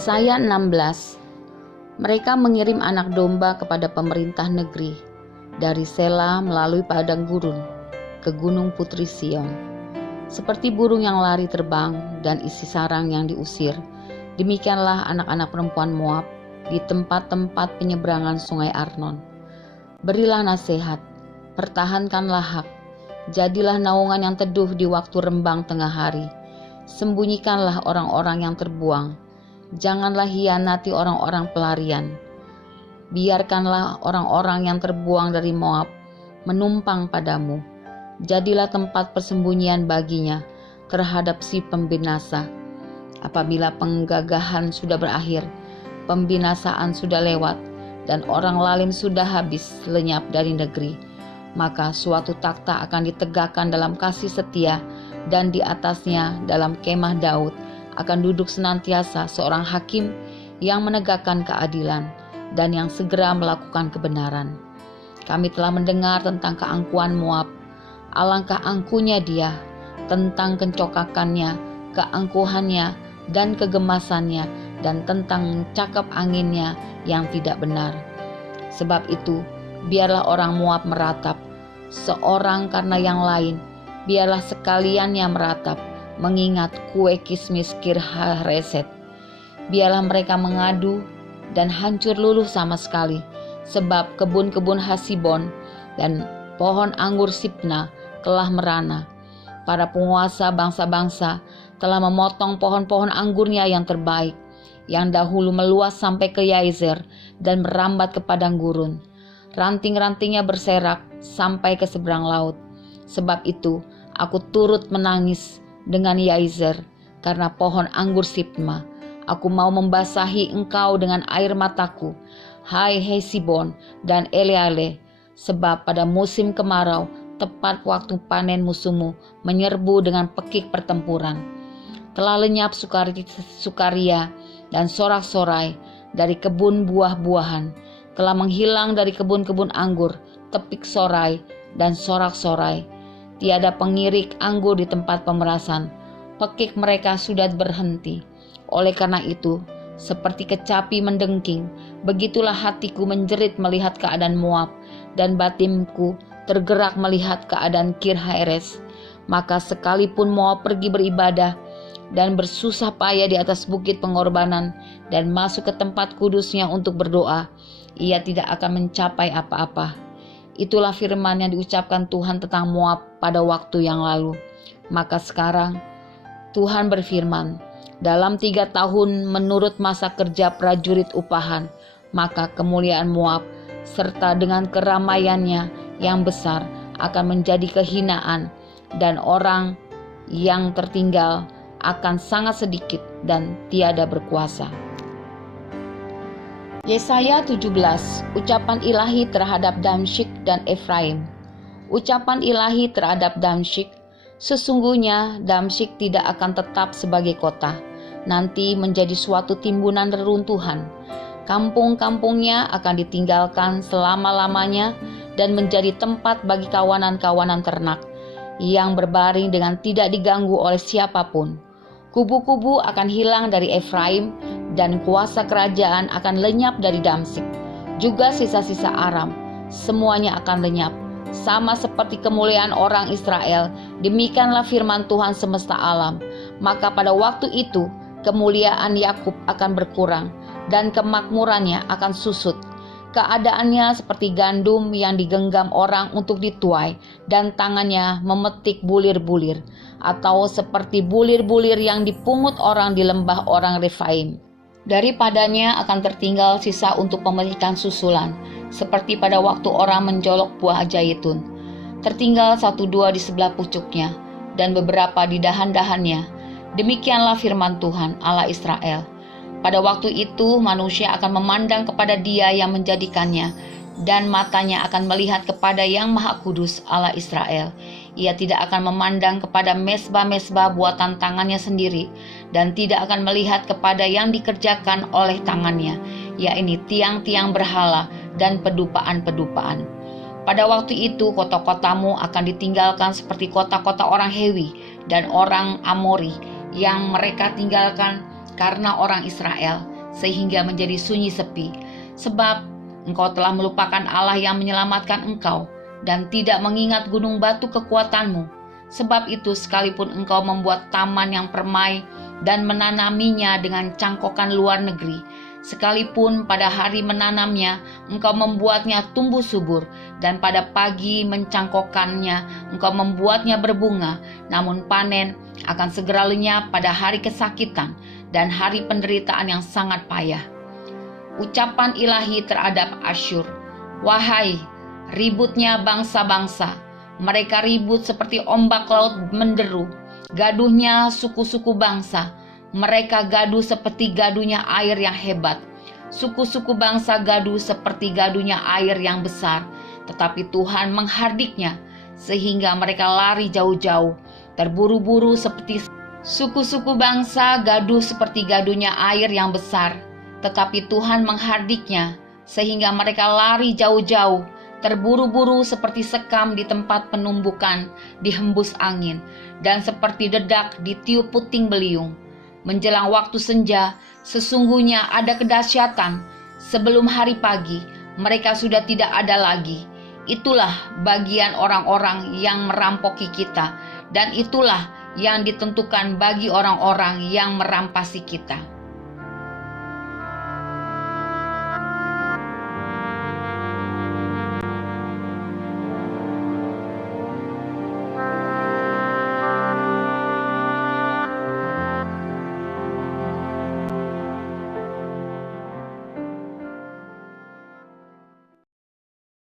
Yesaya 16. Mereka mengirim anak domba kepada pemerintah negeri dari Sela melalui padang gurun ke gunung putri Sion. Seperti burung yang lari terbang dan isi sarang yang diusir, demikianlah anak-anak perempuan Moab di tempat-tempat penyeberangan sungai Arnon. Berilah nasihat, pertahankanlah hak, jadilah naungan yang teduh di waktu rembang tengah hari. Sembunyikanlah orang-orang yang terbuang, janganlah hianati orang-orang pelarian. Biarkanlah orang-orang yang terbuang dari Moab menumpang padamu. Jadilah tempat persembunyian baginya terhadap si pembinasa. Apabila penggagahan sudah berakhir, pembinasaan sudah lewat, dan orang lalim sudah habis lenyap dari negeri, maka suatu takhta akan ditegakkan dalam kasih setia, dan di atasnya dalam kemah Daud akan duduk senantiasa seorang hakim yang menegakkan keadilan dan yang segera melakukan kebenaran. Kami telah mendengar tentang keangkuhan Moab, alangkah angkuhnya dia, tentang kencokakannya, keangkuhannya, dan kegemasannya, dan tentang cakap anginnya yang tidak benar. Sebab itu, biarlah orang Moab meratap, seorang karena yang lain, biarlah sekaliannya meratap, mengingat kue kismis Kir-Hareset. Biarlah mereka mengadu dan hancur luluh sama sekali, sebab kebun-kebun Hasibon dan pohon anggur Sibna telah merana. Para penguasa bangsa-bangsa telah memotong pohon-pohon anggurnya yang terbaik, yang dahulu meluas sampai ke Yazer dan merambat ke padang gurun. Ranting-rantingnya berserak sampai ke seberang laut. Sebab itu, aku turut menangis dengan Yazer karena pohon anggur Sibma. Aku mau membasahi engkau dengan air mataku, hai Hesibon dan Eleale, sebab pada musim kemarau, tepat waktu panen musuhmu menyerbu dengan pekik pertempuran. Telah lenyap sukaria dan sorak-sorai dari kebun buah-buahan, telah menghilang dari kebun-kebun anggur, tepik sorai dan sorak-sorai. Tiada pengirik anggur di tempat pemerasan, pekik mereka sudah berhenti. Oleh karena itu, seperti kecapi mendengking, begitulah hatiku menjerit melihat keadaan Moab, dan batinku tergerak melihat keadaan Kir-Hares. Maka sekalipun Moab pergi beribadah dan bersusah payah di atas bukit pengorbanan dan masuk ke tempat kudusnya untuk berdoa, ia tidak akan mencapai apa-apa. Itulah firman yang diucapkan Tuhan tentang Moab pada waktu yang lalu. Maka sekarang Tuhan berfirman, dalam 3 tahun menurut masa kerja prajurit upahan, maka kemuliaan Moab serta dengan keramaiannya yang besar akan menjadi kehinaan, dan orang yang tertinggal akan sangat sedikit dan tiada berkuasa. Yesaya 17, ucapan ilahi terhadap Damsyik dan Efraim. Ucapan ilahi terhadap Damsyik, sesungguhnya Damsyik tidak akan tetap sebagai kota, nanti menjadi suatu timbunan reruntuhan. Kampung-kampungnya akan ditinggalkan selama-lamanya dan menjadi tempat bagi kawanan-kawanan ternak yang berbaring dengan tidak diganggu oleh siapapun. Kubu-kubu akan hilang dari Efraim dan kuasa kerajaan akan lenyap dari Damsyik. Juga sisa-sisa Aram, semuanya akan lenyap. Sama seperti kemuliaan orang Israel, demikianlah firman Tuhan semesta alam. Maka pada waktu itu, kemuliaan Yakub akan berkurang dan kemakmurannya akan susut. Keadaannya seperti gandum yang digenggam orang untuk dituai dan tangannya memetik bulir-bulir, atau seperti bulir-bulir yang dipungut orang di lembah orang Refaim. Daripadanya akan tertinggal sisa untuk pemetikan susulan, seperti pada waktu orang menjolok buah zaitun. Tertinggal 1-2 di sebelah pucuknya dan beberapa di dahan-dahannya. Demikianlah firman Tuhan Allah Israel. Pada waktu itu manusia akan memandang kepada Dia yang menjadikannya, dan matanya akan melihat kepada Yang Maha Kudus Allah Israel. Ia tidak akan memandang kepada mesbah-mesbah buatan tangannya sendiri, dan tidak akan melihat kepada yang dikerjakan oleh tangannya, yaitu tiang-tiang berhala dan pedupaan-pedupaan. Pada waktu itu kota-kotamu akan ditinggalkan seperti kota-kota orang Hewi dan orang Amori yang mereka tinggalkan karena orang Israel sehingga menjadi sunyi sepi. Sebab engkau telah melupakan Allah yang menyelamatkan engkau, dan tidak mengingat gunung batu kekuatanmu. Sebab itu sekalipun engkau membuat taman yang permai dan menanaminya dengan cangkokan luar negeri, sekalipun pada hari menanamnya engkau membuatnya tumbuh subur, dan pada pagi mencangkokannya engkau membuatnya berbunga, namun panen akan segera lenyap pada hari kesakitan dan hari penderitaan yang sangat payah. Ucapan ilahi terhadap Asyur. Wahai ributnya bangsa-bangsa, mereka ribut seperti ombak laut menderu. Gaduhnya suku-suku bangsa, mereka gaduh seperti gaduhnya air yang hebat. Suku-suku bangsa gaduh seperti gaduhnya air yang besar, tetapi Tuhan menghardiknya, sehingga mereka lari jauh-jauh, terburu-buru seperti suku-suku bangsa gaduh seperti gaduhnya air yang besar, tetapi Tuhan menghardiknya, sehingga mereka lari jauh-jauh, terburu-buru seperti sekam di tempat penumbukan dihembus angin, dan seperti dedak ditiup puting beliung. Menjelang waktu senja, sesungguhnya ada kedahsyatan. Sebelum hari pagi, mereka sudah tidak ada lagi. Itulah bagian orang-orang yang merampoki kita, dan itulah yang ditentukan bagi orang-orang yang merampasi kita.